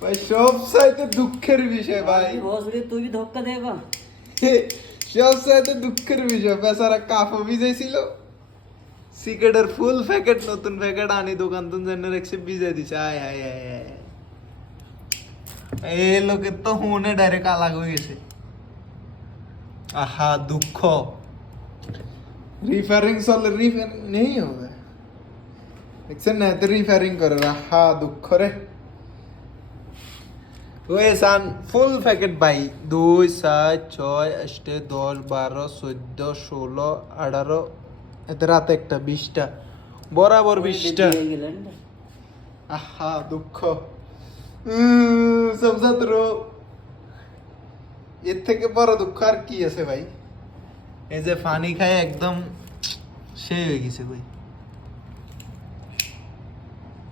ভাই সব চাইতে দুঃখের বিষয় ভাই, তুই ধক্কা দেবা, সব চাইতে দুঃখের বিষয় বেচারা কাপড় ভিজাইছিল, সিগারেটের ফুল প্যাকেট নতুন প্যাকেট আনি দোকান তুন জন্য রেখে ভিজাই দিছে। আয় হায় হায় হায়, এই লোকের তো হুনে ডাইরেক্ট আলাগ হয়ে গেছে। আহা দুঃখ, রিফারিং চলে, রিফারিং নেই হবে দেখছেন না, এত রিফারিং করে। আহা দুঃখ রে। ওই সান ফুল প্যাকেট ভাই 2 7 6 8 10 12 14 16 18 এত রাতে একটা 20টা বরাবর 20টা। আহা দুঃখ, সব ছাত্র এর থেকে বড় দুঃখ আর কি আছে ভাই। এই যে পানি খায় একদম সেই হয়ে গেছে ভাই।